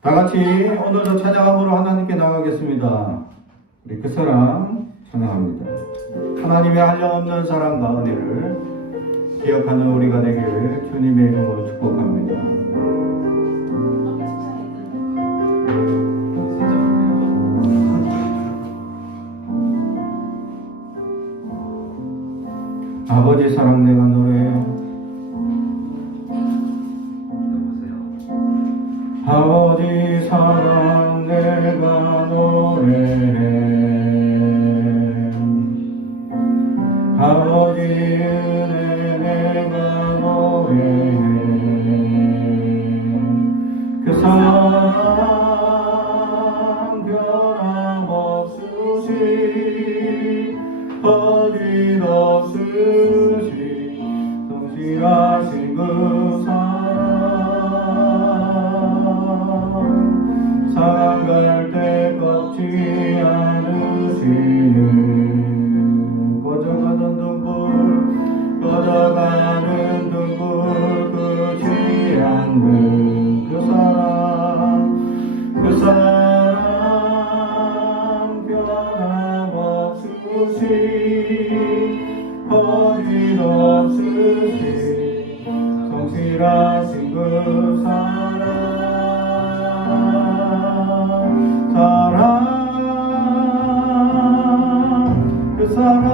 다 같이 오늘도 찬양함으로 하나님께 나가겠습니다. 우리 그 사람 찬양합니다. 하나님의 한량없는 사랑과 은혜를 기억하는 우리가 되기를 주님의 이름으로 축복합니다. 아버지 사랑 내가 노래해. 아버지 사랑 내가 노래해. 아버지 은혜 내가 노래해. 그 사랑 변함없으시 거짓없으시 성실하신 그 사랑갈 때 꺾지 않으시는 꺼져가는 눈물 끄지 않는 그 사랑 변함없으시 거짓없으시 성실하신 그 그 사랑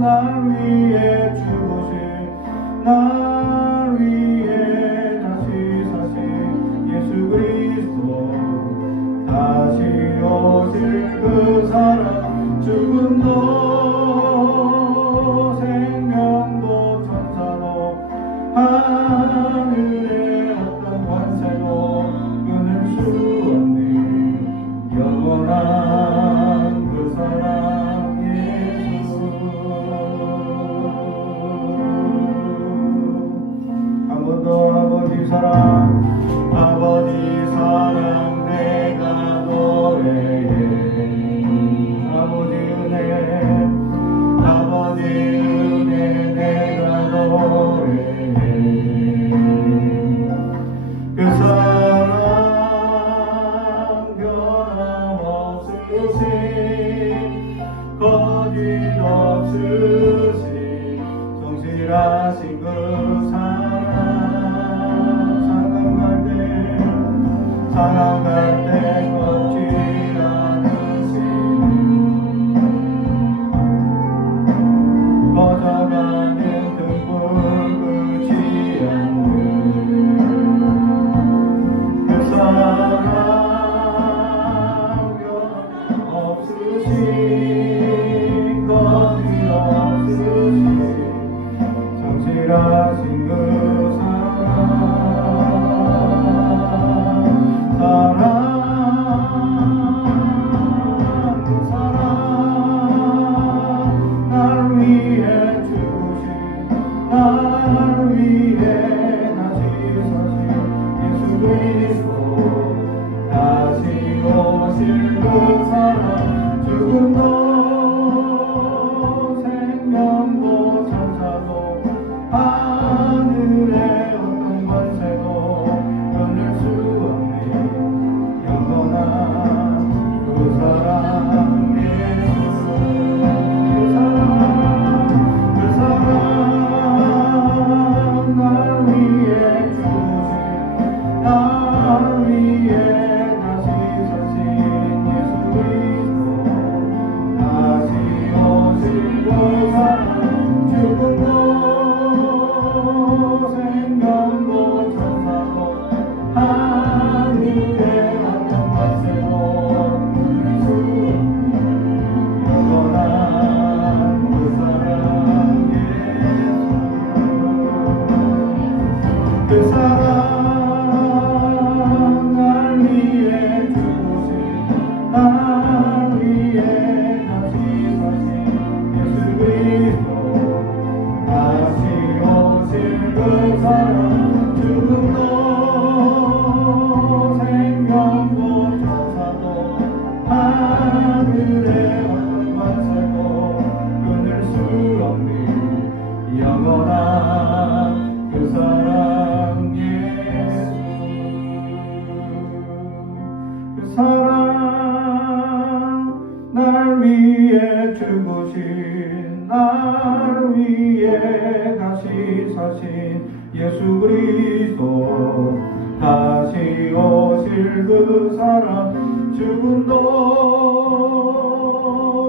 날 위해 죽으신 날 위해 다시 사신 예수 그리스도 다시 오실 그 사랑 죽음도 생명도 천사도 하늘의 어떤 권세도 끊을 수 없는 영원한 그 사랑 예수. 한 번 더 아버지 사랑 내가 노래해. 아버지 은혜 내가 노래해. 그 사랑 변함없으시 거짓없으시 성실하신 그 사랑갈 때 꺾지 않으시는 꺼져가는 등불 끄지 않는 그 사랑 변함없으시 거짓없으시 성실하신 그 날 위해 죽으신 날 위해 다시 사신 예수 그리스도 다시 오실 그 사랑 죽음도 생명도 천사도 하늘의 어떤 권세도 끊을 수 없는 영원한 그 사랑 예수. 그 사랑 다시 사신 예수 그리스도 다시 오실 그 사랑 죽음도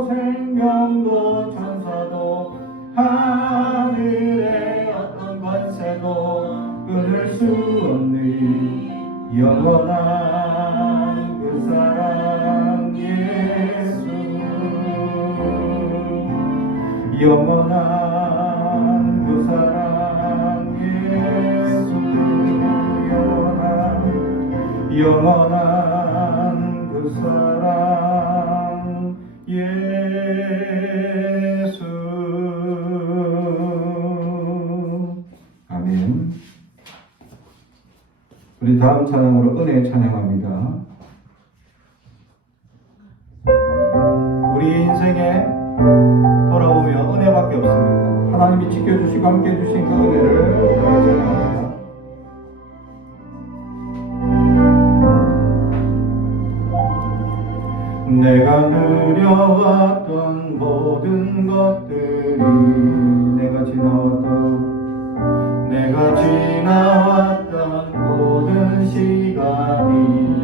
생명도 천사도 하늘의 어떤 권세도 끊을 수 없는 영원한 그 사랑 예수 영원한 그 사랑 예수 영원한 그 사랑 예수 아멘. 우리 다음 찬양으로 은혜 찬양합니다. 우리 인생에 돌아보면 은혜밖에 없습니다. 하나님이 지켜주시고 함께 해주신 그 은혜를 찬양합니다. 내가 누려왔던 모든 것들이 내가 지나왔던 모든 시간이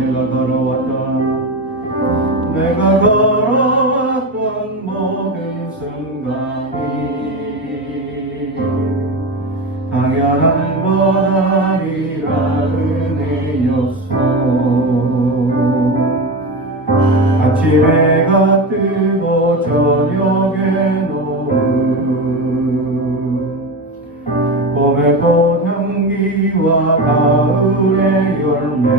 내가 걸어왔던 모든 순간이 당연한 것 아니라 은혜였소. 아침에 해가 뜨고 저녁에 노을 봄의 꽃향기와 가을의 열매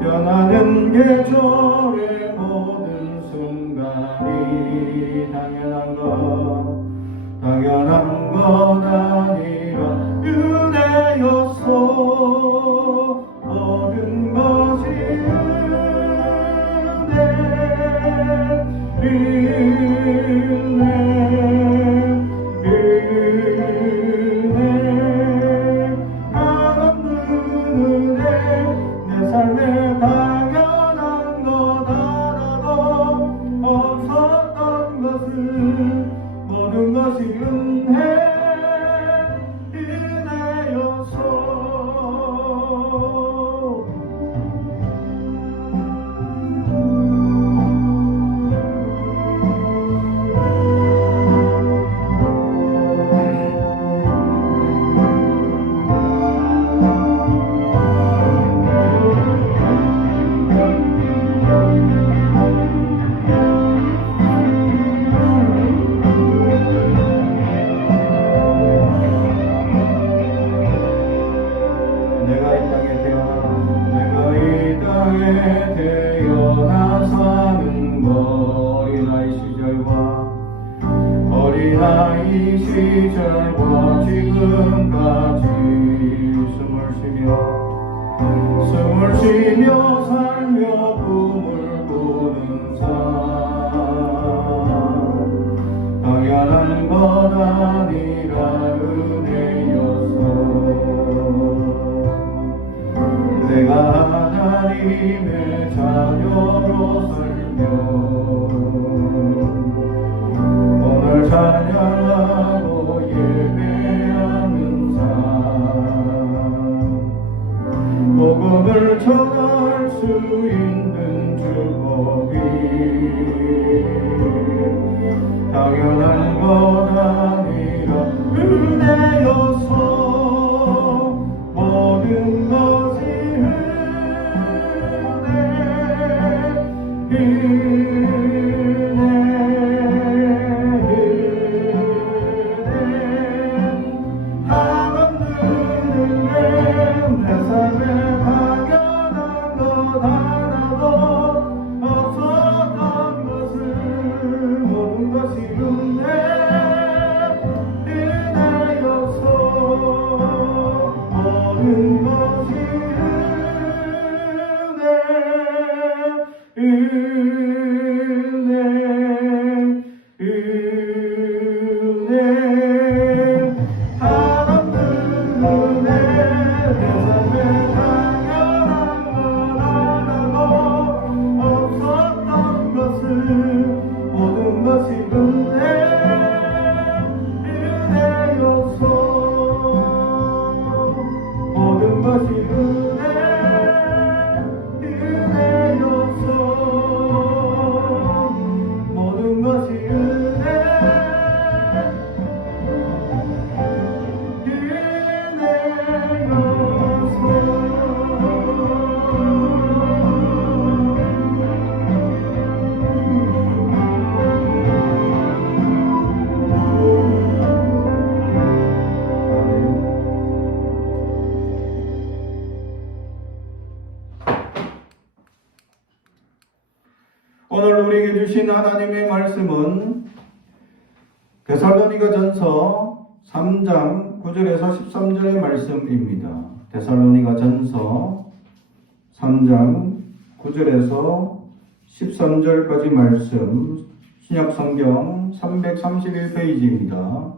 변하는 계절의 모든 순간이 당연한 것 아니라 은혜였소. 모든 것이 은혜 한없는 은혜 내 삶에 당연한 것 하나도 없었던 것을 모든 것이 은혜였소. 내가 이 땅에 태어나 사는 것 어린아이 시절과 지금까지 숨을 쉬며 살며 꿈을 꾸는 삶 당연한 것 아니라 은혜였소. 내가 하나님의 자녀로 살며 오늘 찬양하고 예배하는 삶 복음을 전할 수 있는 축복이 당연한 것 아니라 은혜였소. 모든 것이 한없는 은혜 내 삶에 당연한 것 하나도 없었던 것을 모든 것이 은혜였소. 모든 것이 은혜 한없는 은혜 내 삶에 당연한 것 하나도 없었던 것을 모든 것이 은혜였소. 주신 하나님의 말씀은 데살로니가전서 3장 9절에서 13절의 말씀입니다. 데살로니가전서 3장 9절에서 13절까지 말씀, 신약성경 331페이지입니다.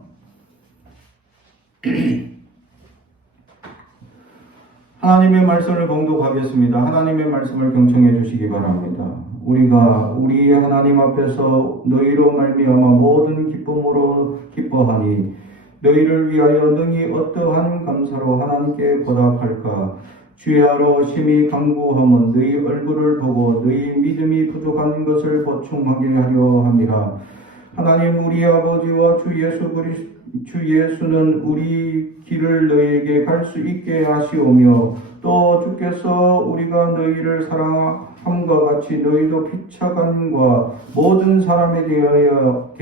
하나님의 말씀을 봉독하겠습니다. 하나님의 말씀을 경청해 주시기 바랍니다. 우리가 우리 하나님 앞에서 너희로 말미암아 모든 기쁨으로 기뻐하니 너희를 위하여 능히 어떠한 감사로 하나님께 보답할까? 주야로 심히 간구함은 너희 얼굴을 보고 너희 믿음이 부족한 것을 보충하게 하려 함이라. 하나님 우리 아버지와 주 예수는 우리 길을 너희에게 갈 수 있게 하시오며 또 주께서 우리가 너희를 사랑함과 같이 너희도 피차간과 모든 사람에 대하여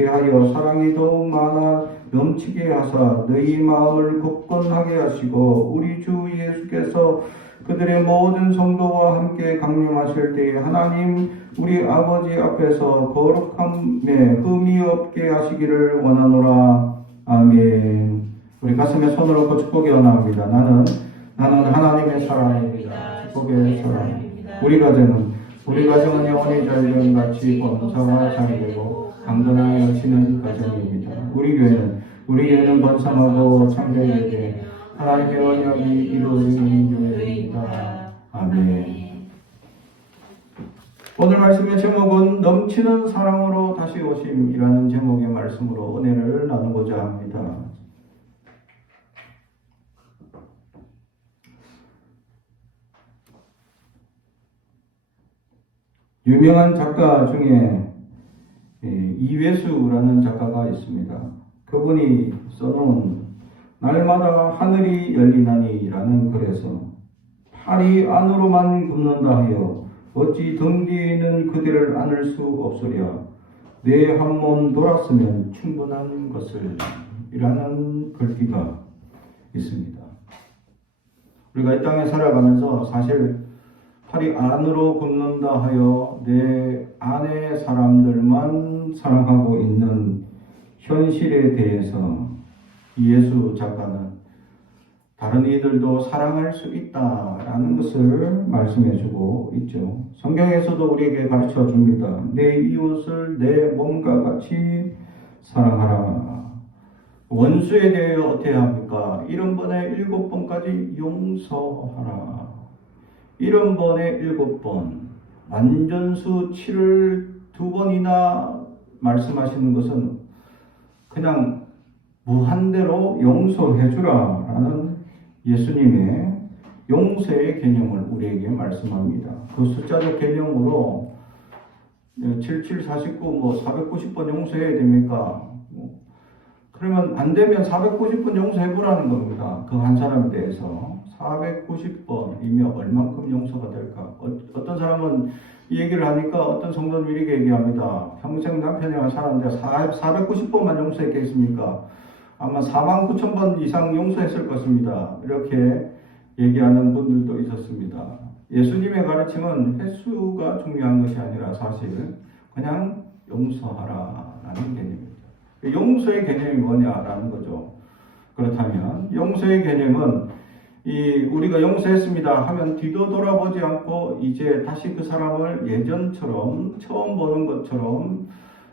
사랑이 더욱 많아 넘치게 하사 너희 마음을 굳건하게 하시고 우리 주 예수께서 그들의 모든 성도와 함께 강림하실 때에 하나님 우리 아버지 앞에서 거룩함에 흠이 없게 하시기를 원하노라. 아멘. 우리 가슴에 손을 얹고 축복이 원합니다. 나는 하나님의 사랑입니다. 축복의 사랑. 우리 가정은 영원히 절경같이 번성화 장되고 강건하여 여시는 가정입니다. 우리 교회는 번성하고 창대하게 하나님의 언약이 이루어지는 교회입니다. 아멘. 오늘 말씀의 제목은 넘치는 사랑으로 다시 오심이라는 제목의 말씀으로 은혜를 나누고자 합니다. 유명한 작가 중에 이회수라는 작가가 있습니다. 그분이 써놓은 날마다 하늘이 열리나니라는 글에서 팔이 안으로만 굽는다 하여 어찌 등 뒤에는 그대를 안을 수 없으랴. 내 한 몸 돌았으면 충분한 것을 이라는 글귀가 있습니다. 우리가 이 땅에 살아가면서 사실 팔이 안으로 굽는다 하여 내 안의 사람들만 사랑하고 있는 현실에 대해서 이예수 작가는 다른 이들도 사랑할 수 있다라는 것을 말씀해 주고 있죠. 성경에서도 우리에게 가르쳐 줍니다. 내 이웃을 내 몸과 같이 사랑하라. 원수에 대해 어떻게 합니까? 70번에 7번까지 용서하라. 70번에 7번. 완전수 7을 2번이나 말씀하시는 것은 그냥 무한대로 용서해 주라라는 예수님의 용서의 개념을 우리에게 말씀합니다. 그 숫자적 개념으로 7749 490번 용서해야 됩니까? 그러면 안 되면 490번 용서해 보라는 겁니다. 그 한 사람에 대해서 490번이면 얼만큼 용서가 될까? 어떤 사람은 이 얘기를 하니까 어떤 성도는 이렇게 얘기합니다. 평생 남편이랑 살았는데 490번만 용서했겠습니까? 아마 49,000번 이상 용서했을 것입니다. 이렇게 얘기하는 분들도 있었습니다. 예수님의 가르침은 횟수가 중요한 것이 아니라 사실 그냥 용서하라라는 개념입니다. 용서의 개념이 뭐냐라는 거죠. 그렇다면 용서의 개념은 우리가 용서했습니다 하면 뒤도 돌아보지 않고 이제 다시 그 사람을 예전처럼 처음 보는 것처럼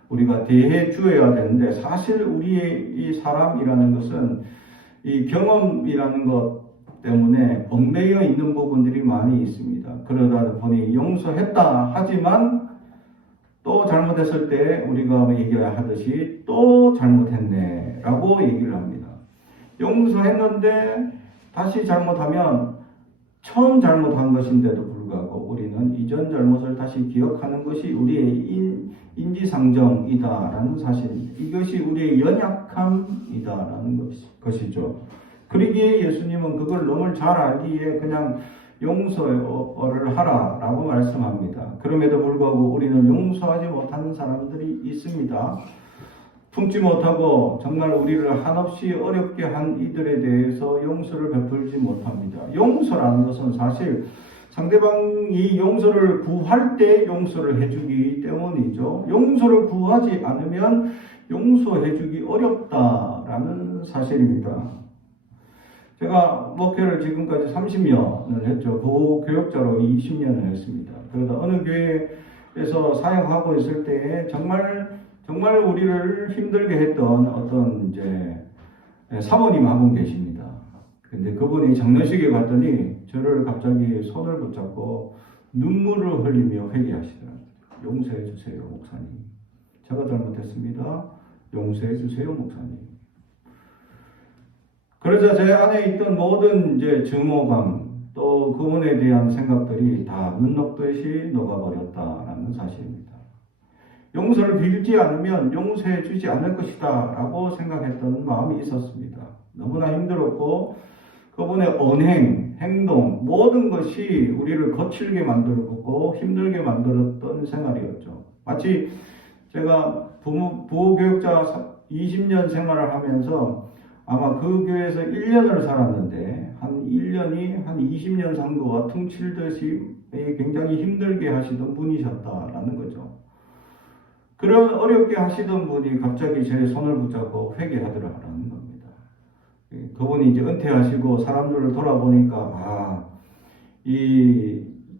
우리가 대해 주어야 되는데 사실 우리의 이 사람이라는 것은 이 경험이라는 것 때문에 얽매여 있는 부분들이 많이 있습니다. 그러다 보니 용서했다 하지만 또 잘못했을 때 우리가 얘기하듯이 또 잘못했네 라고 얘기를 합니다. 용서했는데 다시 잘못하면 처음 잘못한 것인데도 불구하고 우리는 이전 잘못을 다시 기억하는 것이 우리의 인지상정이다라는 사실, 이것이 우리의 연약함이다라는 것이죠. 그러기에 예수님은 그걸 너무 잘 알기에 그냥 용서를 하라라고 말씀합니다. 그럼에도 불구하고 우리는 용서하지 못하는 사람들이 있습니다. 품지 못하고 정말 우리를 한없이 어렵게 한 이들에 대해서 용서를 베풀지 못합니다. 용서라는 것은 사실 상대방이 용서를 구할 때 용서를 해주기 때문이죠. 용서를 구하지 않으면 용서해주기 어렵다라는 사실입니다. 제가 목회를 지금까지 30년을 했죠. 부교육자로 20년을 했습니다. 그러다 어느 교회에서 사역하고 있을 때 정말 우리를 힘들게 했던 어떤 이제 사모님 한 분 계십니다. 근데 그분이 장례식에 갔더니 저를 갑자기 손을 붙잡고 눈물을 흘리며 회개하시더라고요. 용서해 주세요, 목사님. 제가 잘못했습니다. 용서해 주세요, 목사님. 그러자 제 안에 있던 모든 이제 증오감, 또 그분에 대한 생각들이 다 눈 녹듯이 녹아버렸다라는 사실입니다. 용서를 빌지 않으면 용서해 주지 않을 것이다 라고 생각했던 마음이 있었습니다. 너무나 힘들었고 그분의 언행, 행동, 모든 것이 우리를 거칠게 만들었고 힘들게 만들었던 생활이었죠. 마치 제가 부교육자 20년 생활을 하면서 아마 그 교회에서 1년을 살았는데 한 1년이 한 20년 산 것과 퉁칠듯이 굉장히 힘들게 하시던 분이셨다라는 거죠. 그런 어렵게 하시던 분이 갑자기 제 손을 붙잡고 회개하더라라는 겁니다. 그분이 이제 은퇴하시고 사람들을 돌아보니까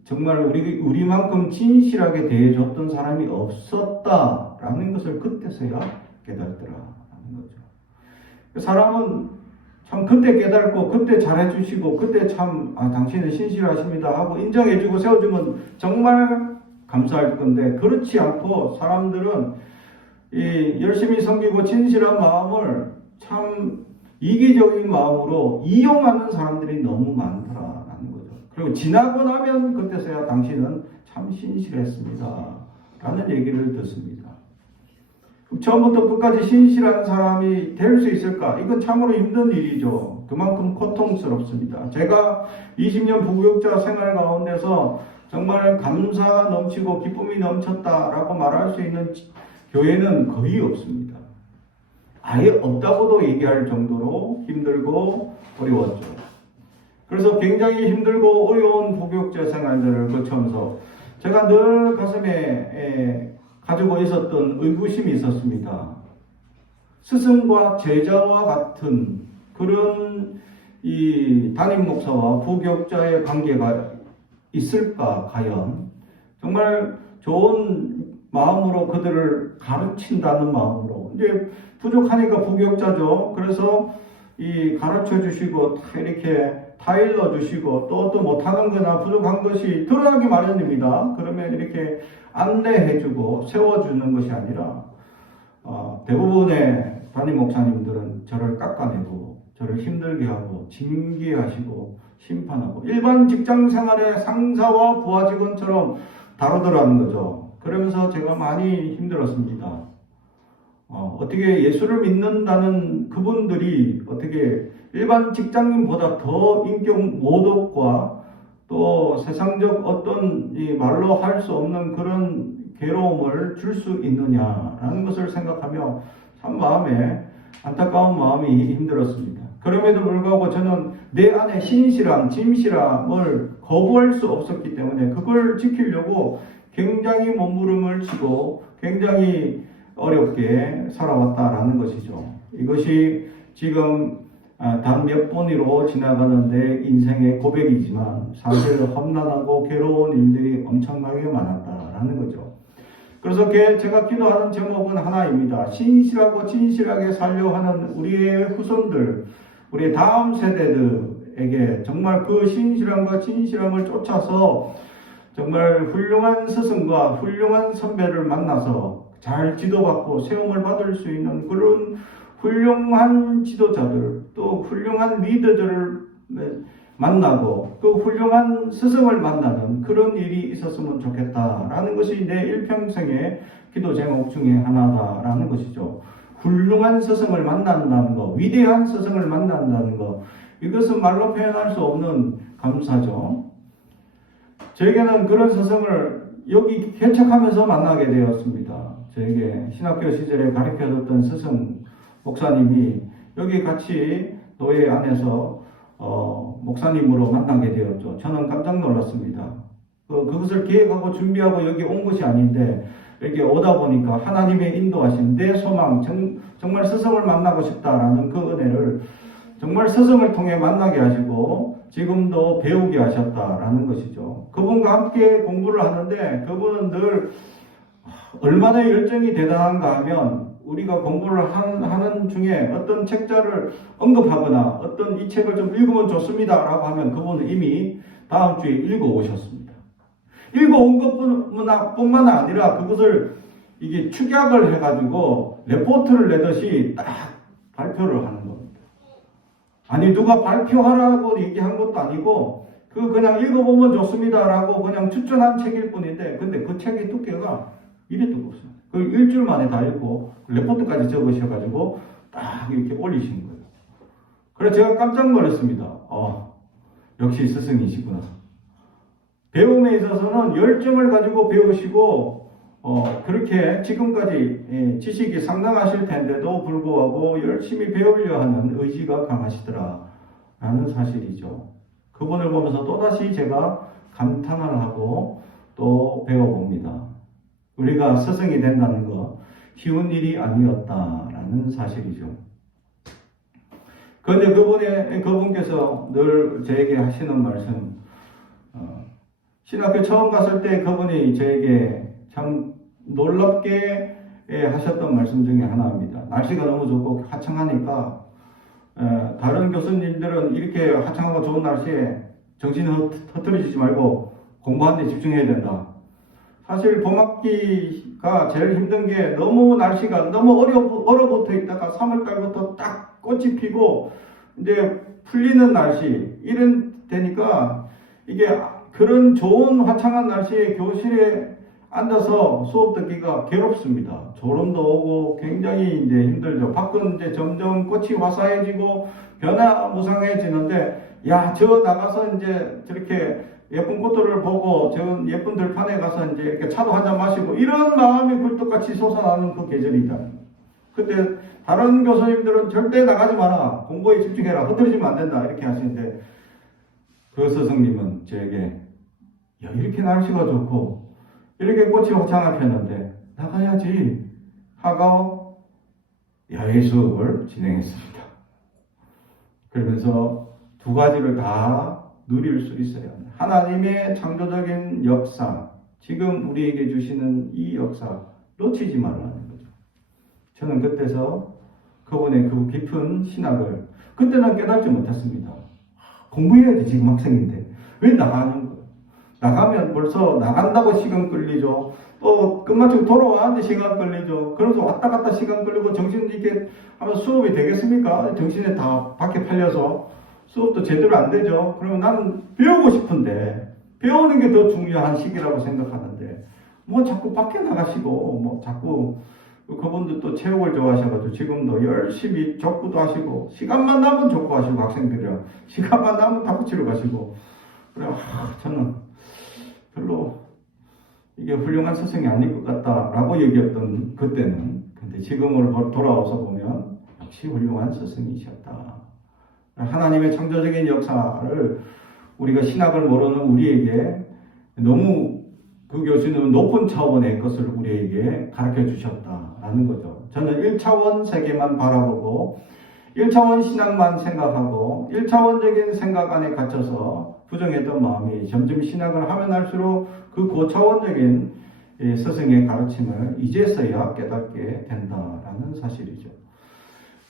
정말 우리만큼 진실하게 대해줬던 사람이 없었다라는 것을 그때서야 깨달더라라는 거죠. 사람은 참 그때 깨달고 그때 잘해주시고 그때 참 당신은 신실하십니다 하고 인정해주고 세워주면 정말 감사할 건데 그렇지 않고 사람들은 열심히 섬기고 진실한 마음을 참 이기적인 마음으로 이용하는 사람들이 너무 많더라라는 거죠. 그리고 지나고 나면 그때서야 당신은 참 신실했습니다 라는 얘기를 듣습니다. 처음부터 끝까지 신실한 사람이 될 수 있을까? 이건 참으로 힘든 일이죠. 그만큼 고통스럽습니다. 제가 20년 부교육자 생활 가운데서 정말 감사가 넘치고 기쁨이 넘쳤다라고 말할 수 있는 교회는 거의 없습니다. 아예 없다고도 얘기할 정도로 힘들고 어려웠죠. 그래서 굉장히 힘들고 어려운 부교육자 생활들을 거쳐서 제가 늘 가슴에 가지고 있었던 의구심이 있었습니다. 스승과 제자와 같은 그런 이 담임 목사와 부교육자의 관계가 있을까 과연? 정말 좋은 마음으로 그들을 가르친다는 마음으로 이제 부족하니까 부교육자죠. 그래서 이 가르쳐 주시고 이렇게 타일러 주시고 또 못하는 거나 부족한 것이 드러나기 마련입니다. 그러면 이렇게 안내해 주고 세워주는 것이 아니라 대부분의 담임 목사님들은 저를 깎아내고 저를 힘들게 하고 징계하시고 심판하고 일반 직장 생활의 상사와 부하 직원처럼 다루더라는 거죠. 그러면서 제가 많이 힘들었습니다. 어떻게 예수를 믿는다는 그분들이 어떻게 일반 직장인보다 더 인격 모독과 또 세상적 어떤 말로 할 수 없는 그런 괴로움을 줄 수 있느냐라는 것을 생각하며 참 마음에 안타까운 마음이 힘들었습니다. 그럼에도 불구하고 저는 내 안에 신실함, 진실함을 거부할 수 없었기 때문에 그걸 지키려고 굉장히 몸부림을 치고 굉장히 어렵게 살아왔다라는 것이죠. 이것이 지금 단 몇 번으로 지나가는데 인생의 고백이지만 사실 험난하고 괴로운 일들이 엄청나게 많았다라는 거죠. 그래서 제가 기도하는 제목은 하나입니다. 신실하고 진실하게 살려 하는 우리의 후손들, 우리의 다음 세대들에게 정말 그 신실함과 진실함을 쫓아서 정말 훌륭한 스승과 훌륭한 선배를 만나서 잘 지도받고 세움을 받을 수 있는 그런 훌륭한 지도자들, 또 훌륭한 리더들을 만나고 그 훌륭한 스승을 만나는 그런 일이 있었으면 좋겠다라는 것이 내 일평생의 기도 제목 중에 하나다라는 것이죠. 훌륭한 스승을 만난다는 것, 위대한 스승을 만난다는 것, 이것은 말로 표현할 수 없는 감사죠. 저에게는 그런 스승을 여기 개척하면서 만나게 되었습니다. 저에게 신학교 시절에 가르쳐줬던 스승 목사님이 여기 같이 노예 안에서 목사님으로 만나게 되었죠. 저는 깜짝 놀랐습니다. 그것을 계획하고 준비하고 여기 온 것이 아닌데 여기 오다 보니까 하나님의 인도하신 내 소망, 정말 스승을 만나고 싶다라는 그 은혜를 정말 스승을 통해 만나게 하시고 지금도 배우게 하셨다라는 것이죠. 그분과 함께 공부를 하는데 그분은 늘 얼마나 열정이 대단한가 하면 우리가 공부를 하는 중에 어떤 책자를 언급하거나 어떤 이 책을 좀 읽으면 좋습니다 라고 하면 그분은 이미 다음 주에 읽어 오셨습니다. 읽어 온 것뿐만 아니라 그것을 이게 축약을 해가지고 레포트를 내듯이 딱 발표를 하는 겁니다. 아니 누가 발표하라고 얘기한 것도 아니고 그냥 읽어보면 좋습니다 라고 그냥 추천한 책일 뿐인데 근데 그 책의 두께가 이래 두껍습니다. 그 일주일 만에 다 읽고 레포트까지 적으셔가지고 딱 이렇게 올리신 거예요. 그래서 제가 깜짝 놀랐습니다. 역시 스승이시구나. 배움에 있어서는 열정을 가지고 배우시고 그렇게 지금까지 지식이 상당하실 텐데도 불구하고 열심히 배우려 하는 의지가 강하시더라라는 사실이죠. 그분을 보면서 또다시 제가 감탄을 하고 또 배워봅니다. 우리가 스승이 된다는 거 쉬운 일이 아니었다라는 사실이죠. 그런데 그분께서 늘 저에게 하시는 말씀, 신학교 처음 갔을 때 그분이 저에게 참 놀랍게 하셨던 말씀 중에 하나입니다. 날씨가 너무 좋고 화창하니까 다른 교수님들은 이렇게 화창하고 좋은 날씨에 정신을 흐트러지지 말고 공부하는 데 집중해야 된다. 사실 봄학기가 제일 힘든 게 너무 날씨가 너무 얼어붙어 있다가 3월달부터 딱 꽃이 피고 이제 풀리는 날씨 이런 되니까 이게 그런 좋은 화창한 날씨에 교실에 앉아서 수업 듣기가 괴롭습니다. 졸음도 오고 굉장히 이제 힘들죠. 밖은 이제 점점 꽃이 화사해지고 변화무쌍해지는데 저 나가서 이제 저렇게 예쁜 꽃들을 보고 저 예쁜 들판에 가서 이제 이렇게 차도 한잔 마시고 이런 마음이 굴뚝같이 솟아나는 그 계절이다. 그때 다른 교수님들은 절대 나가지 마라. 공부에 집중해라. 흐트러지면 안 된다. 이렇게 하시는데 그 스승님은 저에게 이렇게 날씨가 좋고 이렇게 꽃이 화창하게 폈는데 나가야지 하고 야외 수업을 진행했습니다. 그러면서 두 가지를 다 누릴 수 있어요. 하나님의 창조적인 역사, 지금 우리에게 주시는 이 역사 놓치지 말라는 거죠. 저는 그때서 그분의 그 깊은 신학을 그때는 깨닫지 못했습니다. 공부해야지 지금 학생인데 왜 나가는 거예요? 나가면 벌써 나간다고 시간 끌리죠. 또 끝마치고 돌아와는데 시간 끌리죠. 그래서 왔다 갔다 시간 끌리고 정신 이렇게 하면 수업이 되겠습니까? 정신에 다 밖에 팔려서 수업도 제대로 안 되죠. 그러면 나는 배우고 싶은데 배우는 게 더 중요한 시기라고 생각하는데 뭐 자꾸 밖에 나가시고 뭐 자꾸 그분도 또 체육을 좋아하셔가지고 지금도 열심히 족구도 하시고 시간만 나면 족구하시고 학생들이랑 시간만 나면 탁구 치러 가시고 그래 저는 별로 이게 훌륭한 스승이 아닐 것 같다라고 얘기했던 그때는 근데 지금을 돌아와서 보면 역시 훌륭한 스승이셨다. 하나님의 창조적인 역사를 우리가 신학을 모르는 우리에게 너무 그 교수님은 높은 차원의 것을 우리에게 가르쳐 주셨다라는 거죠. 저는 1차원 세계만 바라보고 1차원 신학만 생각하고 1차원적인 생각 안에 갇혀서 부정했던 마음이 점점 신학을 하면 할수록 그 고차원적인 스승의 가르침을 이제서야 깨닫게 된다라는 사실이죠.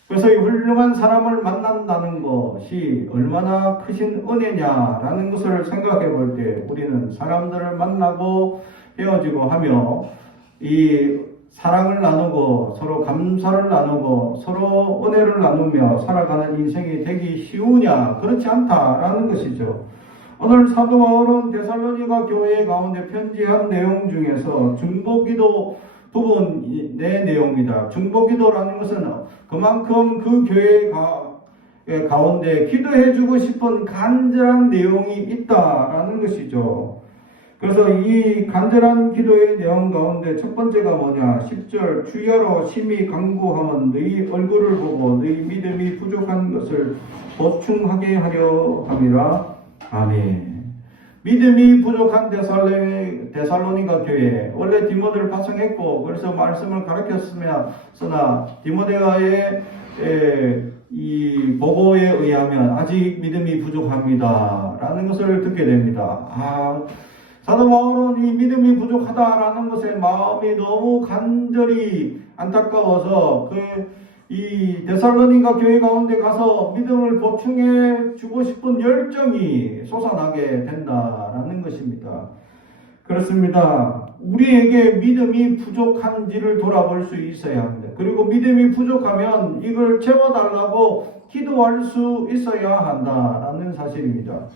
그래서 이 훌륭한 사람을 만난다는 것이 얼마나 크신 은혜냐라는 것을 생각해 볼 때 우리는 사람들을 만나고 헤어지고 하며 이 사랑을 나누고 서로 감사를 나누고 서로 은혜를 나누며 살아가는 인생이 되기 쉬우냐? 그렇지 않다라는 것이죠. 오늘 사도 바울은 데살로니가 교회 가운데 편지한 내용 중에서 중보기도 부분의 내용이다. 중보기도라는 것은 그만큼 그 교회 가운데 기도해주고 싶은 간절한 내용이 있다라는 것이죠. 그래서 이 간절한 기도의 내용 가운데 첫 번째가 뭐냐? 10절 주여로 심히 간구하면 너희 얼굴을 보고 너희 믿음이 부족한 부족한 것을 보충하게 하려 함이라. 아멘. 믿음이 부족한 데살로니가 교회, 원래 디모데를 파송했고 그래서 말씀을 가르쳤으나 디모데가의 이 보고에 의하면 아직 믿음이 부족합니다 라는 것을 듣게 됩니다. 사도 바울은 이 믿음이 부족하다라는 것에 마음이 너무 간절히 안타까워서 이 데살로니가 교회 가운데 가서 믿음을 보충해 주고 싶은 열정이 솟아나게 된다라는 것입니다. 그렇습니다. 우리에게 믿음이 부족한지를 돌아볼 수 있어야 합니다. 그리고 믿음이 부족하면 이걸 채워달라고 기도할 수 있어야 한다라는 사실입니다.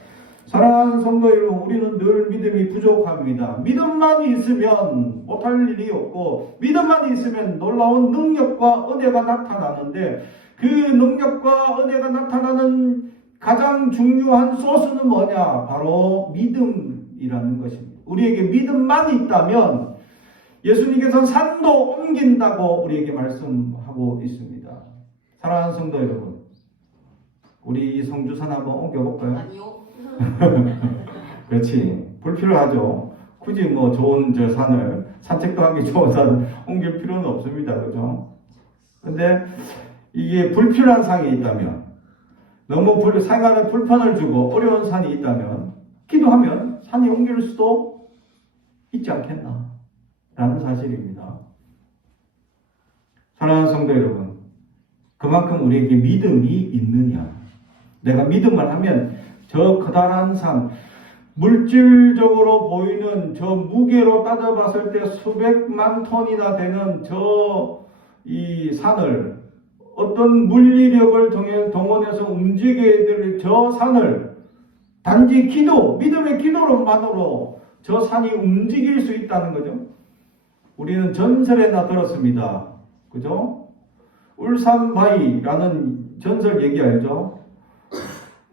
사랑하는 성도 여러분, 우리는 늘 믿음이 부족합니다. 믿음만 있으면 못할 일이 없고 믿음만 있으면 놀라운 능력과 은혜가 나타나는데 그 능력과 은혜가 나타나는 가장 중요한 소스는 뭐냐? 바로 믿음이라는 것입니다. 우리에게 믿음만 있다면 예수님께서 산도 옮긴다고 우리에게 말씀하고 있습니다. 사랑하는 성도 여러분, 우리 성주산 한번 옮겨볼까요? 아니요. 그렇지. 불필요하죠. 굳이 뭐 좋은 저 산을, 산책도 하기 좋은 산을 옮길 필요는 없습니다. 그죠? 근데 이게 불필요한 산이 있다면, 너무 생활에 불편을 주고 어려운 산이 있다면, 기도하면 산이 옮길 수도 있지 않겠나 라는 사실입니다. 사랑하는 성도 여러분, 그만큼 우리에게 믿음이 있느냐? 내가 믿음을 하면 저 커다란 산, 물질적으로 보이는 저 무게로 따져봤을 때 수백만 톤이나 되는 이 산을 어떤 물리력을 동원해서 움직여야 될 저 산을 단지 기도, 믿음의 기도로만으로 저 산이 움직일 수 있다는 거죠. 우리는 전설에나 들었습니다. 그죠? 울산바위라는 전설 얘기 알죠?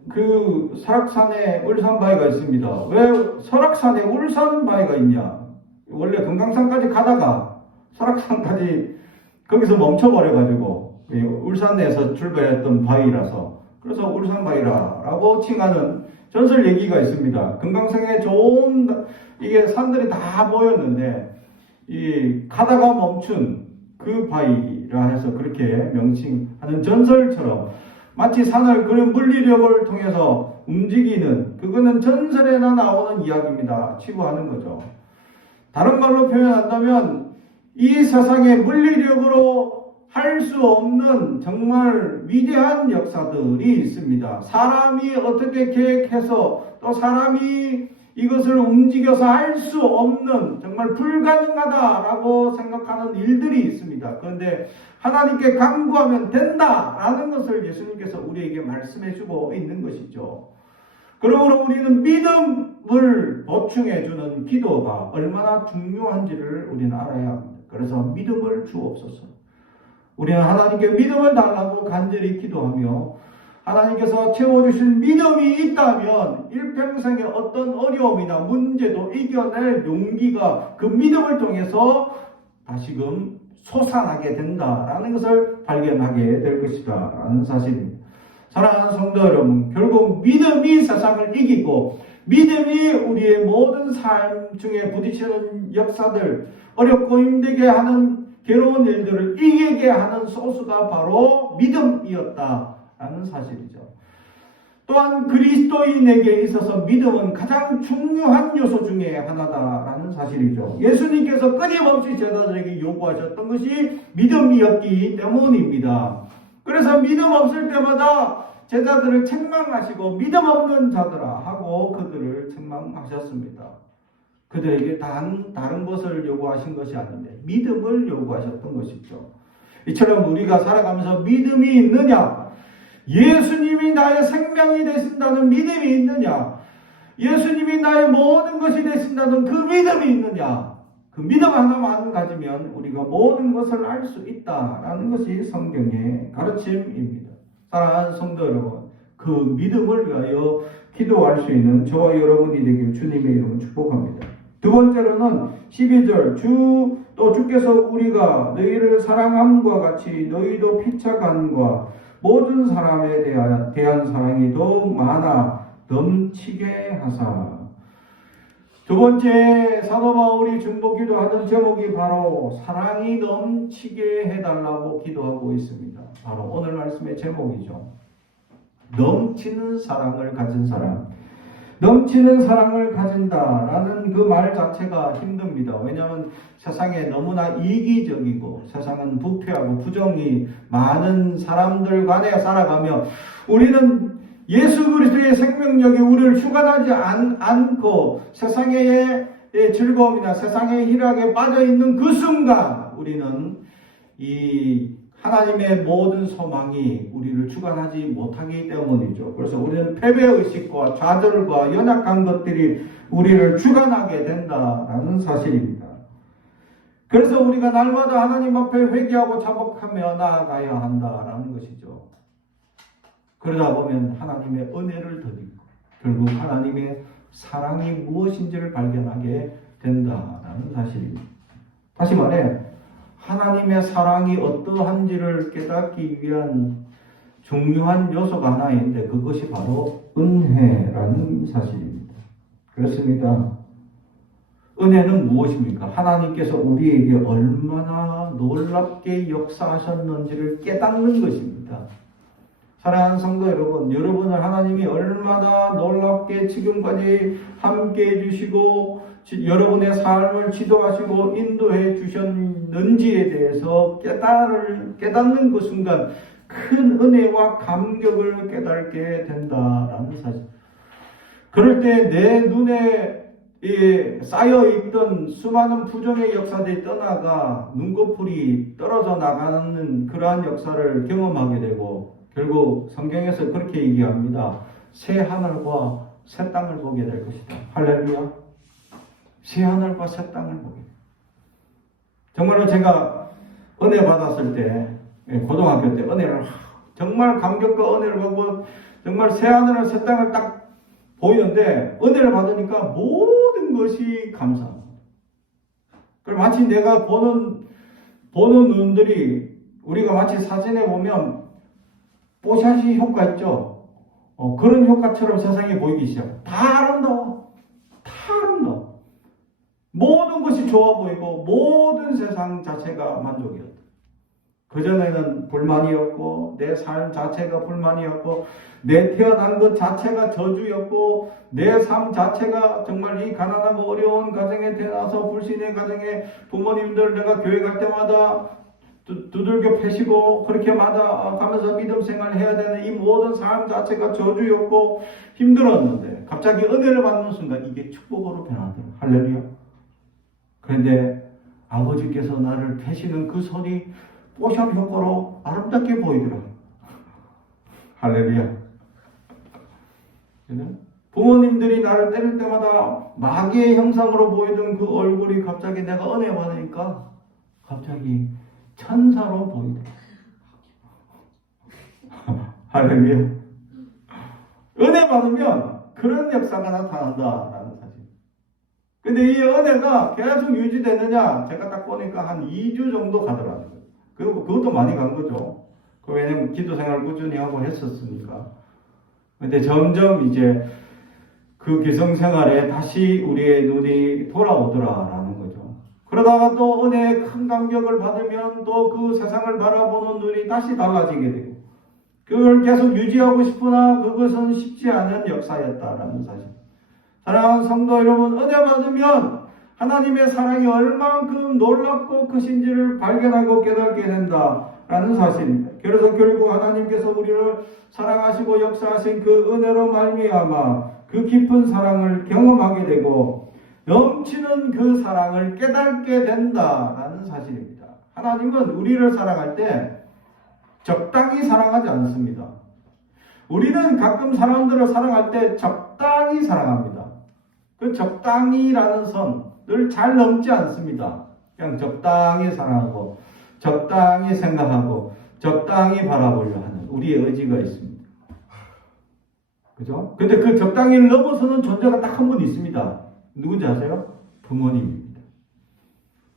그 설악산에 울산바위가 있습니다. 왜 설악산에 울산바위가 있냐? 원래 금강산까지 가다가 설악산까지 거기서 멈춰버려가지고 울산에서 출발했던 바위라서 그래서 울산바위라고 칭하는 전설 얘기가 있습니다. 금강산에 좋은 이게 산들이 다 모였는데 가다가 멈춘 그 바위라 해서 그렇게 명칭하는 전설처럼 마치 산을 그런 물리력을 통해서 움직이는, 그거는 전설에나 나오는 이야기입니다. 치부하는 거죠. 다른 말로 표현한다면 이 세상에 물리력으로 할 수 없는 정말 위대한 역사들이 있습니다. 사람이 어떻게 계획해서 또 사람이 이것을 움직여서 할 수 없는 정말 불가능하다라고 생각하는 일들이 있습니다. 그런데 하나님께 간구하면 된다라는 것을 예수님께서 우리에게 말씀해주고 있는 것이죠. 그러므로 우리는 믿음을 보충해주는 기도가 얼마나 중요한지를 우리는 알아야 합니다. 그래서 믿음을 주옵소서. 우리는 하나님께 믿음을 달라고 간절히 기도하며 하나님께서 채워주신 믿음이 있다면 일평생의 어떤 어려움이나 문제도 이겨낼 용기가 그 믿음을 통해서 다시금 솟아나게 된다라는 것을 발견하게 될 것이다 라는 사실입니다. 사랑하는 성도 여러분, 결국 믿음이 세상을 이기고 믿음이 우리의 모든 삶 중에 부딪히는 역사들, 어렵고 힘들게 하는 괴로운 일들을 이기게 하는 소스가 바로 믿음이었다라는 사실이죠. 또한 그리스도인에게 있어서 믿음은 가장 중요한 요소 중에 하나다라는 사실이죠. 예수님께서 끊임없이 제자들에게 요구하셨던 것이 믿음이었기 때문입니다. 그래서 믿음 없을 때마다 제자들을 책망하시고 믿음 없는 자들아 하고 그들을 책망하셨습니다. 그들에게 다른 것을 요구하신 것이 아닌데 믿음을 요구하셨던 것이죠. 이처럼 우리가 살아가면서 믿음이 있느냐? 예수님이 나의 생명이 되신다는 믿음이 있느냐? 예수님이 나의 모든 것이 되신다는 그 믿음이 있느냐? 그 믿음 하나만 가지면 우리가 모든 것을 알 수 있다라는 것이 성경의 가르침입니다. 사랑하는 성도 여러분, 그 믿음을 위하여 기도할 수 있는 저와 여러분이 되길 주님의 이름으로 축복합니다. 두 번째로는 12절 주께서 우리가 너희를 사랑함과 같이 너희도 피차간과 모든 사람에 대한 사랑이 더욱 많아 넘치게 하사. 두 번째 사도 바울이 중보기도 하던 제목이 바로 사랑이 넘치게 해달라고 기도하고 있습니다. 바로 오늘 말씀의 제목이죠. 넘치는 사랑을 가진 사람. 넘치는 사랑을 가진다라는 그 말 자체가 힘듭니다. 왜냐하면 세상에 너무나 이기적이고 세상은 부패하고 부정이 많은 사람들 간에 살아가며 우리는 예수 그리스도의 생명력이 우리를 주관하지 않고 세상의 즐거움이나 세상의 희락에 빠져있는 그 순간 우리는 이 하나님의 모든 소망이 우리를 주관하지 못하기 때문이죠. 그래서 우리는 패배의식과 좌절과 연약한 것들이 우리를 주관하게 된다라는 사실입니다. 그래서 우리가 날마다 하나님 앞에 회개하고 자복하며 나아가야 한다라는 것이죠. 그러다 보면 하나님의 은혜를 더디고 결국 하나님의 사랑이 무엇인지를 발견하게 된다라는 사실입니다. 다시 말해 하나님의 사랑이 어떠한지를 깨닫기 위한 중요한 요소가 하나 있는데 그것이 바로 은혜라는 사실입니다. 그렇습니다. 은혜는 무엇입니까? 하나님께서 우리에게 얼마나 놀랍게 역사하셨는지를 깨닫는 것입니다. 사랑하는 성도 여러분, 여러분을 하나님이 얼마나 놀랍게 지금까지 함께 해주시고 여러분의 삶을 지도하시고 인도해 주셨는지에 대해서 깨닫는 그 순간 큰 은혜와 감격을 깨닫게 된다라는 사실. 그럴 때 내 눈에 쌓여있던 수많은 부정의 역사들이 떠나가 눈꺼풀이 떨어져 나가는 그러한 역사를 경험하게 되고 결국 성경에서 그렇게 얘기합니다. 새 하늘과 새 땅을 보게 될 것이다. 할렐루야. 새 하늘과 새 땅을 보게. 정말로 제가 은혜 받았을 때 고등학교 때 은혜를 정말 감격과 은혜를 받고 정말 새 하늘과 새 땅을 딱 보이는데 은혜를 받으니까 모든 것이 감사합니다. 그리고 마치 내가 보는 눈들이 우리가 마치 사진에 보면 뽀샤시 효과 있죠. 그런 효과처럼 세상이 보이기 시작. 다 아름다워. 다 아름다워. 모든 것이 좋아 보이고 모든 세상 자체가 만족이었다. 그전에는 불만이었고 내 삶 자체가 불만이었고 내 태어난 것 자체가 저주였고 내 삶 자체가 정말 이 가난하고 어려운 가정에 태어나서 불신의 가정에 부모님들 내가 교회 갈 때마다 두들겨 패시고 그렇게 맞아가면서 믿음 생활을 해야 되는 이 모든 삶 자체가 저주였고 힘들었는데 갑자기 은혜를 받는 순간 이게 축복으로 변하더라. 할렐루야. 그런데 아버지께서 나를 패시는 그 손이 뽀샵 효과로 아름답게 보이더라. 할렐루야. 부모님들이 나를 때릴 때마다 마귀의 형상으로 보이던 그 얼굴이 갑자기 내가 은혜 받으니까 갑자기 천사로 보이더라. 할렐루야. 은혜 받으면 그런 역사가 나타난다라는 사실. 근데 이 은혜가 계속 유지되느냐? 제가 딱 보니까 한 2주 정도 가더라고요. 그것도 많이 간 거죠. 왜냐면 기도 생활 꾸준히 하고 했었으니까. 근데 점점 이제 그 기성 생활에 다시 우리의 눈이 돌아오더라라는 거죠. 그러다가 또 은혜의 큰 감격을 받으면 또 그 세상을 바라보는 눈이 다시 달라지게 되고 그걸 계속 유지하고 싶으나 그것은 쉽지 않은 역사였다라는 사실. 사랑하는 성도 여러분, 은혜 받으면 하나님의 사랑이 얼만큼 놀랍고 크신지를 발견하고 깨닫게 된다라는 사실입니다. 그래서 결국 하나님께서 우리를 사랑하시고 역사하신 그 은혜로 말미암아 그 깊은 사랑을 경험하게 되고 넘치는 그 사랑을 깨닫게 된다라는 사실입니다. 하나님은 우리를 사랑할 때 적당히 사랑하지 않습니다. 우리는 가끔 사람들을 사랑할 때 적당히 사랑합니다. 그 적당히라는 선을 잘 넘지 않습니다. 그냥 적당히 사랑하고 적당히 생각하고 적당히 바라보려 하는 우리의 의지가 있습니다. 그죠? 근데 그 적당히를 넘어서는 존재가 딱 한 분 있습니다. 누군지 아세요? 부모님입니다.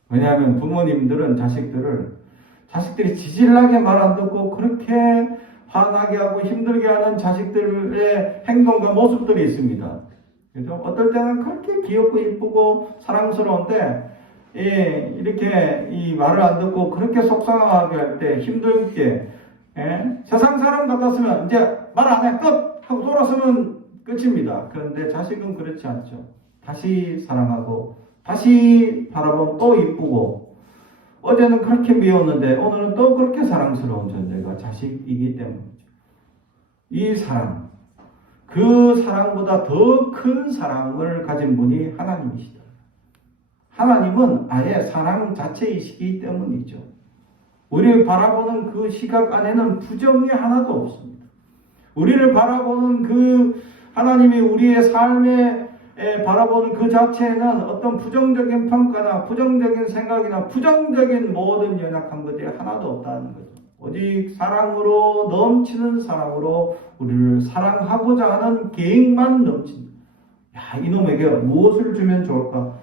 왜냐하면 부모님들은 자식들이 지질나게 말 안 듣고 그렇게 화나게 하고 힘들게 하는 자식들의 행동과 모습들이 있습니다. 그죠? 어떨 때는 그렇게 귀엽고 이쁘고 사랑스러운데, 예, 이렇게 이 말을 안 듣고 그렇게 속상하게 할 때 힘들게, 예? 세상 사람 같았으면 이제 말 안 해, 끝! 하고 돌아서면 끝입니다. 그런데 자식은 그렇지 않죠. 다시 사랑하고, 다시 바라보면 또 이쁘고, 어제는 그렇게 미웠는데 오늘은 또 그렇게 사랑스러운 존재가 자식이기 때문이죠. 이 사랑, 그 사랑보다 더 큰 사랑을 가진 분이 하나님이시다. 하나님은 아예 사랑 자체이시기 때문이죠. 우리를 바라보는 그 시각 안에는 부정이 하나도 없습니다. 우리를 바라보는 그 하나님이 우리의 삶에 바라보는 그 자체에는 어떤 부정적인 평가나 부정적인 생각이나 부정적인 모든 연약한 것들이 하나도 없다는 거죠. 오직 사랑으로 넘치는 사랑으로 우리를 사랑하고자 하는 계획만 넘친다. 야, 이놈에게 무엇을 주면 좋을까?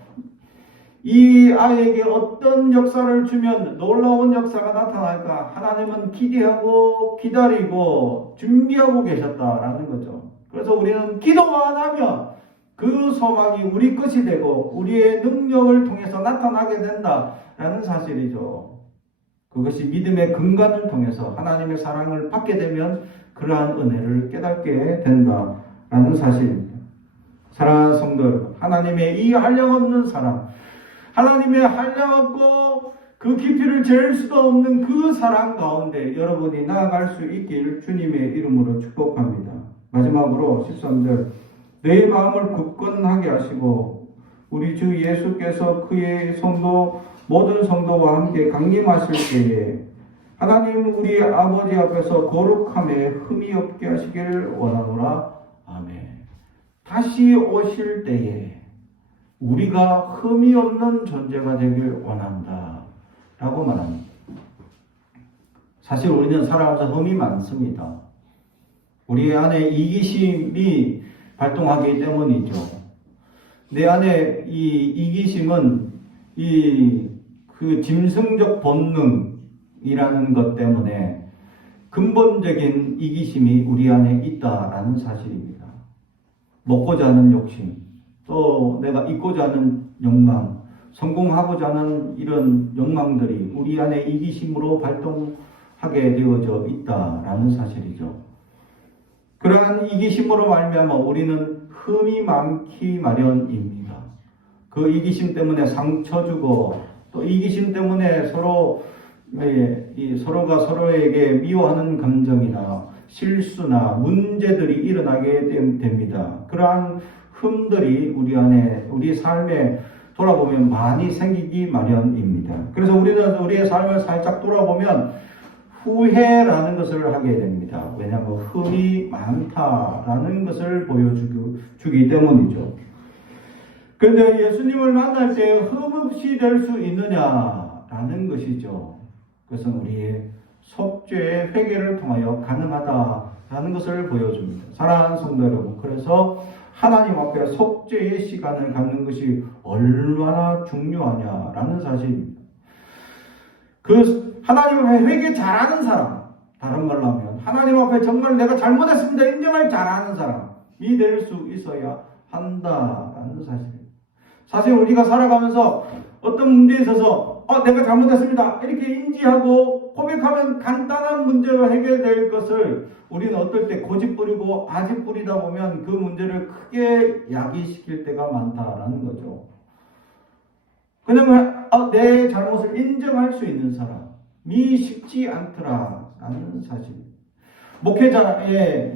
이 아이에게 어떤 역사를 주면 놀라운 역사가 나타날까? 하나님은 기대하고 기다리고 준비하고 계셨다라는 거죠. 그래서 우리는 기도만 하면 그 소망이 우리 것이 되고 우리의 능력을 통해서 나타나게 된다라는 사실이죠. 그것이 믿음의 근간을 통해서 하나님의 사랑을 받게 되면 그러한 은혜를 깨닫게 된다라는 사실입니다. 사랑하는 성도 여러분, 하나님의 이 한량없는 사랑, 하나님의 한량없고 그 깊이를 잴 수도 없는 그 사랑 가운데 여러분이 나아갈 수 있길 주님의 이름으로 축복합니다. 마지막으로 13절, 내 마음을 굳건하게 하시고 우리 주 예수께서 그의 성도 모든 성도와 함께 강림하실 때에 하나님 우리 아버지 앞에서 거룩함에 흠이 없게 하시기를 원하노라. 아멘. 다시 오실 때에 우리가 흠이 없는 존재가 되길 원한다 라고 말합니다. 사실 우리는 살아가면서 흠이 많습니다. 우리 안에 이기심이 발동하기 때문이죠. 내 안에 이 이기심은 그 짐승적 본능이라는 것 때문에 근본적인 이기심이 우리 안에 있다라는 사실입니다. 먹고자 하는 욕심, 또 내가 잊고자 하는 욕망, 성공하고자 하는 이런 욕망들이 우리 안에 이기심으로 발동하게 되어져 있다라는 사실이죠. 그러한 이기심으로 말미암아 우리는 흠이 많기 마련입니다. 그 이기심 때문에 상처 주고 또 이기심 때문에 서로가 서로에게 미워하는 감정이나 실수나 문제들이 일어나게 됩니다. 그러한 흠들이 우리 안에, 우리 삶에 돌아보면 많이 생기기 마련입니다. 그래서 우리는 우리의 삶을 살짝 돌아보면 후회라는 것을 하게 됩니다. 왜냐하면 흠이 많다라는 것을 보여주기 때문이죠. 그런데 예수님을 만날 때 흠 없이 될 수 있느냐라는 것이죠. 그것은 우리의 속죄의 회개를 통하여 가능하다라는 것을 보여줍니다. 사랑하는 성도 여러분, 그래서 하나님 앞에 속죄의 시간을 갖는 것이 얼마나 중요하냐라는 사실입니다. 그 하나님 앞에 회개 잘하는 사람, 다른 말로 하면 하나님 앞에 정말 내가 잘못했습니다 인정을 잘하는 사람이 될 수 있어야 한다라는 사실입니다. 사실 우리가 살아가면서 어떤 문제에 있어서 내가 잘못했습니다 이렇게 인지하고 고백하면 간단한 문제로 해결될 것을 우리는 어떨 때 고집 부리고 아집 부리다 보면 그 문제를 크게 야기시킬 때가 많다라는 거죠. 그냥 내 잘못을 인정할 수 있는 사람이 쉽지 않더라라는 사실. 목회자의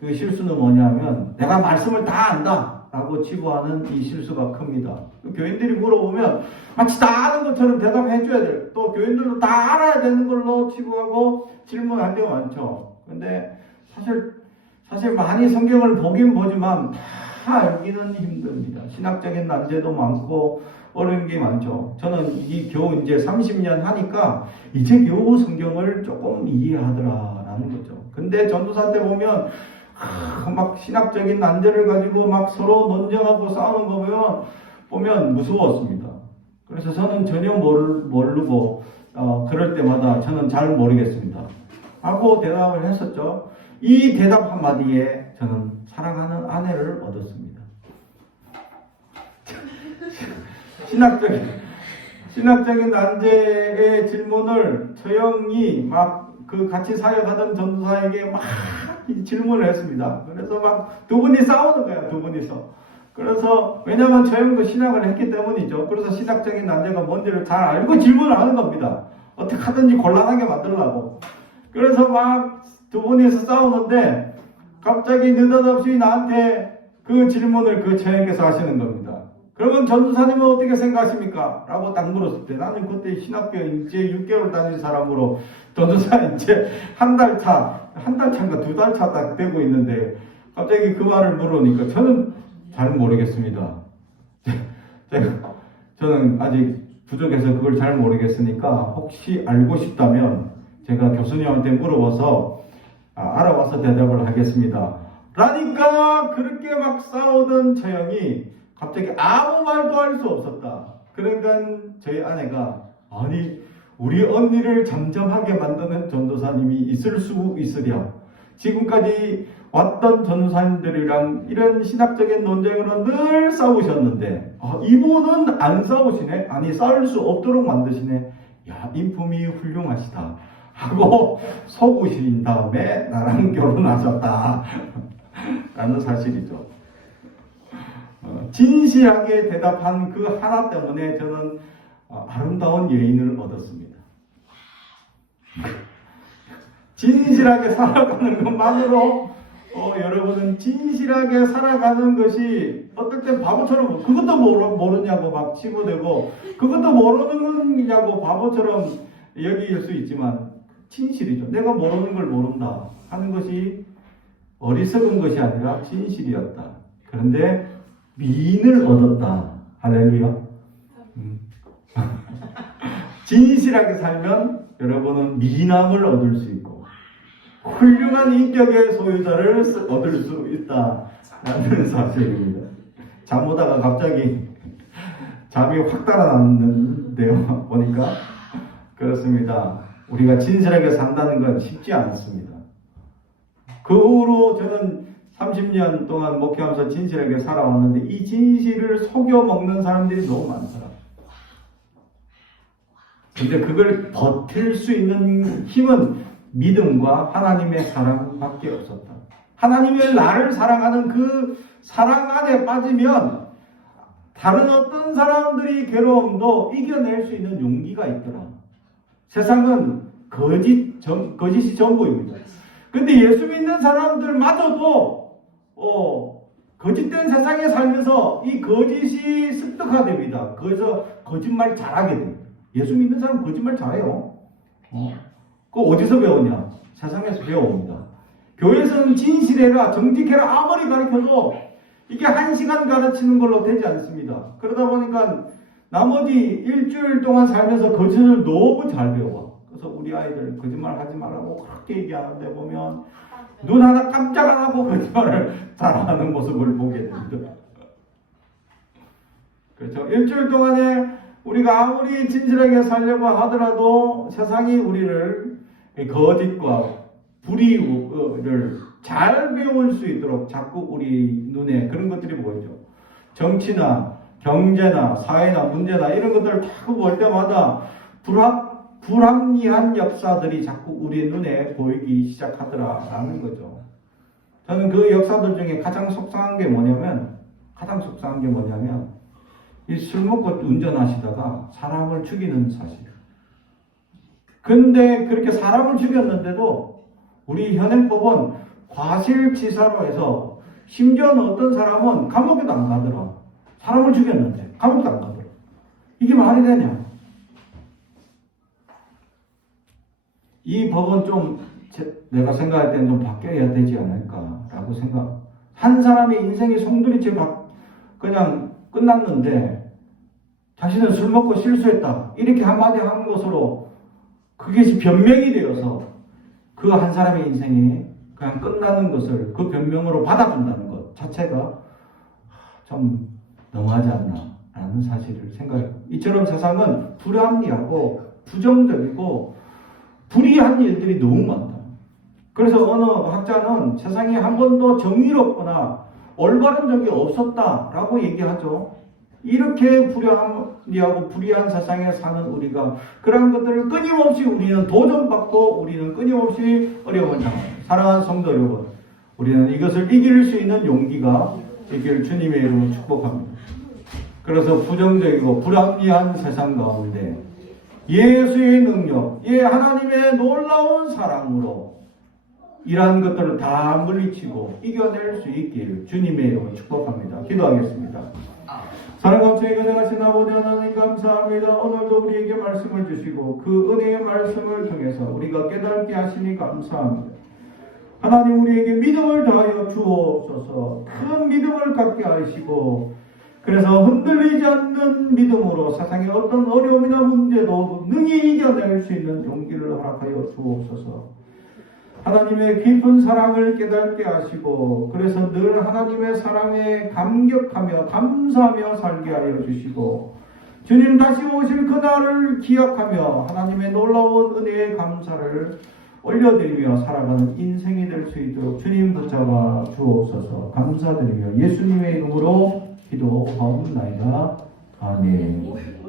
그 실수는 뭐냐면 내가 말씀을 다 안다라고 치부하는 이 실수가 큽니다. 교인들이 물어보면 마치 다 아는 것처럼 대답해 줘야 돼요. 또 교인들도 다 알아야 되는 걸로 치부하고 질문할 때가 많죠. 근데 사실 많이 성경을 보긴 보지만 다 알기는 힘듭니다. 신학적인 난제도 많고 어려운 게 많죠. 저는 겨우 이제 30년 하니까 이제 겨우 성경을 조금 이해하더라라는 거죠. 근데 전도사 때 보면 막 신학적인 난제를 가지고 막 서로 논쟁하고 싸우는 거 보면 무서웠습니다. 그래서 저는 전혀 모르고 그럴 때마다 저는 잘 모르겠습니다. 하고 대답을 했었죠. 이 대답 한마디에 저는 사랑하는 아내를 얻었습니다. 신학적인 난제의 질문을 처형이 막 그 같이 사역하던 전도사에게 막 질문을 했습니다. 그래서 막 두 분이 싸우는 거야, 두 분이서. 그래서 왜냐하면 처형도 신학을 했기 때문이죠. 그래서 신학적인 난제가 뭔지를 잘 알고 질문을 하는 겁니다. 어떻게 하든지 곤란하게 만들려고. 그래서 막 두 분이서 싸우는데 갑자기 느닷없이 나한테 그 질문을 그 처형께서 하시는 겁니다. 그러면 전도사님은 어떻게 생각하십니까? 라고 딱 물었을 때 나는 그때 신학교 이제 6개월 다닌 사람으로 전도사 이제 한 달 차인가 2달 차 딱 되고 있는데 갑자기 그 말을 물으니까 저는 잘 모르겠습니다. 저는 아직 부족해서 그걸 잘 모르겠으니까 혹시 알고 싶다면 제가 교수님한테 물어봐서 알아와서 대답을 하겠습니다. 라니까 그렇게 막 싸우던 처형이 갑자기 아무 말도 할 수 없었다. 그러니까 저희 아내가 아니 우리 언니를 잠잠하게 만드는 전도사님이 있을 수 있으랴. 지금까지 왔던 전도사님들이랑 이런 신학적인 논쟁으로 늘 싸우셨는데 이분은 안 싸우시네. 아니 싸울 수 없도록 만드시네. 야 인품이 훌륭하시다 하고 속으신 다음에 나랑 결혼하셨다 라는 사실이죠. 진실하게 대답한 그 하나 때문에 저는 아름다운 여인을 얻었습니다. 진실하게 살아가는 것만으로 여러분은 진실하게 살아가는 것이 어떨 땐 바보처럼 그것도 모르냐고 막 치고대고 그것도 모르는 거냐고 바보처럼 여길 수 있지만 진실이죠. 내가 모르는 걸 모른다 하는 것이 어리석은 것이 아니라 진실이었다. 그런데 미인을 얻었다. 할렐루야. 진실하게 살면 여러분은 미남을 얻을 수 있고 훌륭한 인격의 소유자를 얻을 수 있다라는 사실입니다. 잠오다가 갑자기 잠이 확 달아났는데요. 보니까 그렇습니다. 우리가 진실하게 산다는 건 쉽지 않습니다. 그 후로 저는 30년 동안 목회하면서 진실하게 살아왔는데 이 진실을 속여 먹는 사람들이 너무 많더라. 근데 그걸 버틸 수 있는 힘은 믿음과 하나님의 사랑밖에 없었다. 하나님의 나를 사랑하는 그 사랑 안에 빠지면 다른 어떤 사람들이 괴로움도 이겨낼 수 있는 용기가 있더라. 세상은 거짓이 전부입니다. 근데 예수 믿는 사람들마저도 거짓된 세상에 살면서 이 거짓이 습득화됩니다. 그래서 거짓말 잘하게 됩니다. 예수 믿는 사람 거짓말 잘해요. 그거 어디서 배우냐? 세상에서 배워옵니다. 교회에서는 진실해라, 정직해라 아무리 가르쳐도 이게 1시간 가르치는 걸로 되지 않습니다. 그러다 보니까 나머지 일주일 동안 살면서 거짓을 너무 잘 배워. 그래서 우리 아이들 거짓말 하지 말라고 그렇게 얘기하는데 보면 눈 하나 깜짝 안 하고 거짓말을 잘하는 모습을 보게 됩니다. 그렇죠. 일주일 동안에 우리가 아무리 진실하게 살려고 하더라도 세상이 우리를 거짓과 불의를 잘 배울 수 있도록 자꾸 우리 눈에 그런 것들이 보이죠. 정치나 경제나 사회나 문제나 이런 것들을 자꾸 볼 때마다 불합리한 역사들이 자꾸 우리 눈에 보이기 시작하더라라는 거죠. 저는 그 역사들 중에 가장 속상한 게 뭐냐면 이 술 먹고 운전하시다가 사람을 죽이는 사실. 근데 그렇게 사람을 죽였는데도 우리 현행법은 과실치사로 해서 심지어는 어떤 사람은 감옥에도 안 가더라. 사람을 죽였는데 감옥도 안 가더라. 이게 말이 되냐? 이 법은 좀 내가 생각할 때는 좀 바뀌어야 되지 않을까라고 생각. 한 사람의 인생이 송두리째 그냥 끝났는데 자신은 술 먹고 실수했다 이렇게 한마디 한 것으로 그것이 변명이 되어서 그 한 사람의 인생이 그냥 끝나는 것을 그 변명으로 받아준다는 것 자체가 좀 너무하지 않나라는 사실을 생각해요. 이처럼 세상은 불합리하고 부정적이고 불의한 일들이 너무 많다. 그래서 어느 학자는 세상에 한 번도 정의롭거나 올바른 적이 없었다라고 얘기하죠. 이렇게 불합리하고 불의한 세상에 사는 우리가 그런 것들을 끊임없이 우리는 도전받고 우리는 끊임없이 어려움을 당합니다. 사랑하는 성도 여러분, 우리는 이것을 이길 수 있는 용기가 있기를 주님의 이름으로 축복합니다. 그래서 부정적이고 불합리한 세상 가운데 예수의 능력, 하나님의 놀라운 사랑으로 이러한 것들을 다 물리치고 이겨낼 수 있기를 주님의 이름으로 축복합니다. 기도하겠습니다. 사랑과 감사의 은혜하신 아버지 하나님 감사합니다. 오늘도 우리에게 말씀을 주시고 그 은혜의 말씀을 통해서 우리가 깨닫게 하시니 감사합니다. 하나님 우리에게 믿음을 다하여 주옵소서. 큰 믿음을 갖게 하시고 그래서 흔들리지 않는 믿음으로 세상의 어떤 어려움이나 문제도 능히 이겨낼 수 있는 용기를 허락하여 주옵소서. 하나님의 깊은 사랑을 깨닫게 하시고 그래서 늘 하나님의 사랑에 감격하며 감사하며 살게 하여 주시고 주님 다시 오실 그날을 기억하며 하나님의 놀라운 은혜에 감사를 올려드리며 살아가는 인생이 될 수 있도록 주님 붙잡아 주옵소서. 감사드리며 예수님의 이름으로 기도하옵나이다. 아멘.